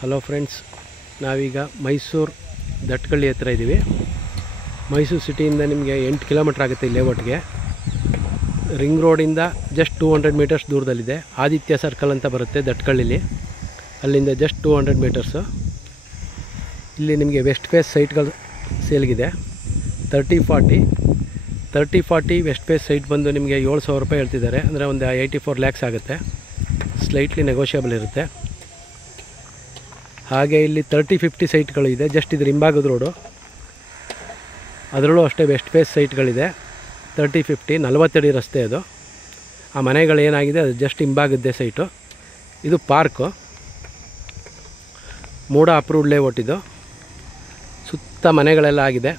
Hello friends, ನಾವೀಗ ಮೈಸೂರು ದಟ್ಕಳ್ಳಿ ಹತ್ರ ಇದ್ದೀವಿ. ಮೈಸೂರು ಸಿಟಿಯಿಂದ ನಿಮಗೆ 8 ಕಿಲೋಮೀಟ್ರ್ ಆಗುತ್ತೆ ಈ ಲೇಔಟ್ಗೆ. ರಿಂಗ್ ರೋಡಿಂದ ಜಸ್ಟ್ 200 ಮೀಟರ್ಸ್ ದೂರದಲ್ಲಿದೆ. ಆದಿತ್ಯ ಸರ್ಕಲ್ ಅಂತ ಬರುತ್ತೆ ದಟ್ಕಳ್ಳಿಲಿ, ಅಲ್ಲಿಂದ ಜಸ್ಟ್ 200 ಮೀಟರ್ಸು. ಇಲ್ಲಿ ನಿಮಗೆ ವೆಸ್ಟ್ ಫೇಸ್ ಸೈಟ್ಗಳು ಸೇಲ್ಗಿದೆ. 30-40 ವೆಸ್ಟ್ ಫೇಸ್ ಸೈಟ್ ಬಂದು ನಿಮಗೆ 7,000 ರೂಪಾಯಿ ಹೇಳ್ತಿದ್ದಾರೆ. ಅಂದರೆ ಒಂದು 84 ಲ್ಯಾಕ್ಸ್ ಆಗುತ್ತೆ. ಸ್ಲೈಟ್ಲಿ ನೆಗೋಷಿಯಬಲ್ ಇರುತ್ತೆ. ಹಾಗೆ ಇಲ್ಲಿ 30-50 ಸೈಟ್ಗಳು ಇದೆ. ಜಸ್ಟ್ ಇದ್ರ ಹಿಂಭಾಗದ ರೋಡು, ಅದರಲ್ಲೂ ಅಷ್ಟೇ ವೆಸ್ಟ್ ಫೇಸ್ ಸೈಟ್ಗಳಿದೆ. 30-50 40 ಅಡಿ ರಸ್ತೆ ಅದು. ಆ ಮನೆಗಳೇನಾಗಿದೆ ಅದು ಜಸ್ಟ್ ಹಿಂಭಾಗದ್ದೇ ಸೈಟು. ಇದು ಪಾರ್ಕು, ಮೂಡ ಅಪ್ರೂವ್ಡ್ ಲೇಔಟ್. ಇದು ಸುತ್ತ ಮನೆಗಳೆಲ್ಲ ಆಗಿದೆ.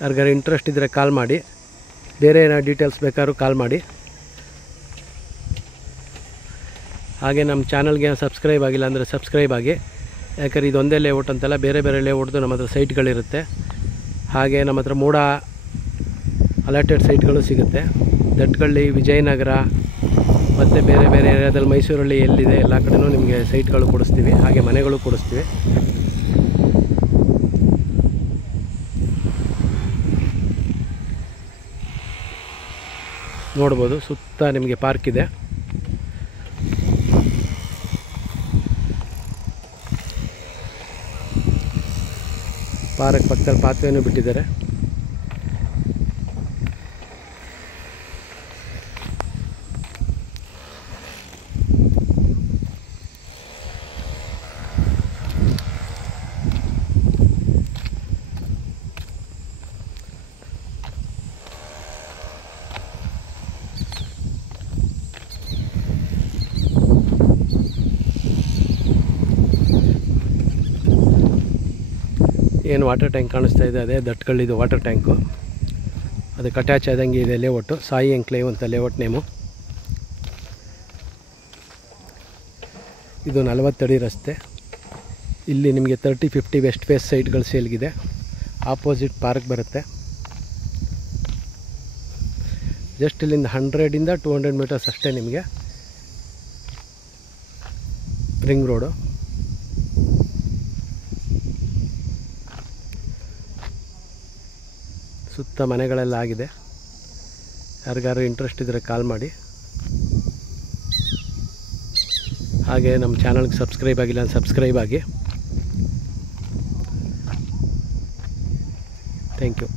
ಯಾರಿಗಾರು ಇಂಟ್ರೆಸ್ಟ್ ಇದ್ದರೆ ಕಾಲ್ ಮಾಡಿ. ಬೇರೆ ಏನೋ ಡೀಟೇಲ್ಸ್ ಬೇಕಾದ್ರೂ ಕಾಲ್ ಮಾಡಿ. ಹಾಗೆ ನಮ್ಮ ಚಾನಲ್ಗೆ ಸಬ್ಸ್ಕ್ರೈಬ್ ಆಗಿಲ್ಲ ಅಂದರೆ ಸಬ್ಸ್ಕ್ರೈಬ್ ಆಗಿ. ಯಾಕಂದರೆ ಇದೊಂದೇ ಲೇಔಟ್ ಅಂತಲ್ಲ, ಬೇರೆ ಬೇರೆ ಲೇಔಟ್ದು ನಮ್ಮ ಹತ್ರ ಸೈಟ್ಗಳಿರುತ್ತೆ. ಹಾಗೆ ನಮ್ಮ ಹತ್ರ ಮೂಡ ಅಲಾಟೆಡ್ ಸೈಟ್ಗಳು ಸಿಗುತ್ತೆ. ದಟ್ಕಳ್ಳಿ, ವಿಜಯನಗರ ಮತ್ತು ಬೇರೆ ಬೇರೆ ಏರಿಯಾದಲ್ಲಿ ಮೈಸೂರಲ್ಲಿ ಎಲ್ಲಿದೆ ಎಲ್ಲ ಕಡೆಯೂ ನಿಮಗೆ ಸೈಟ್ಗಳು ಕೊಡಿಸ್ತೀವಿ. ಹಾಗೆ ಮನೆಗಳು ಕೊಡಿಸ್ತೀವಿ. ನೋಡ್ಬೋದು, ಸುತ್ತ ನಿಮಗೆ ಪಾರ್ಕ್ ಇದೆ. ಪಾರ್ಕ್ ಪಕ್ಕದಲ್ಲಿ ಪಾತ್ವೆಯನ್ನು ಬಿಟ್ಟಿದ್ದಾರೆ. ಏನು ವಾಟರ್ ಟ್ಯಾಂಕ್ ಕಾಣಿಸ್ತಾ ಇದೆ, ಅದೇ ದಟ್ಕಳ್ಳಿದು ವಾಟರ್ ಟ್ಯಾಂಕು. ಅದಕ್ಕೆ ಅಟ್ಯಾಚ್ ಆದಂಗೆ ಇದೆ ಲೇಔಟು. ಸಾಯಿ ಎಂಕ್ಲೇವ್ ಅಂತ ಲೇಔಟ್ ನೇಮು. ಇದು 40 ಅಡಿ ರಸ್ತೆ. ಇಲ್ಲಿ ನಿಮಗೆ 30-50 ವೆಸ್ಟ್ ಫೇಸ್ ಸೈಟ್ಗಳು ಸೇಲ್ಗಿದೆ. ಆಪೋಸಿಟ್ ಪಾರ್ಕ್ ಬರುತ್ತೆ. ಜಸ್ಟ್ ಇಲ್ಲಿಂದ 100ಇಂದ 200 ಮೀಟರ್ಸ್ ಅಷ್ಟೇ ನಿಮಗೆ ರಿಂಗ್ ರೋಡು. ಸುತ್ತ ಮನೆಗಳೆಲ್ಲ ಆಗಿದೆ. ಯಾರಿಗಾರು ಇಂಟ್ರೆಸ್ಟ್ ಇದ್ದರೆ ಕಾಲ್ ಮಾಡಿ. ಹಾಗೆ ನಮ್ಮ ಚಾನಲ್ಗೆ ಸಬ್ಸ್ಕ್ರೈಬ್ ಆಗಿಲ್ಲ ಅಂದರೆ ಸಬ್ಸ್ಕ್ರೈಬ್ ಆಗಿ. Thank you.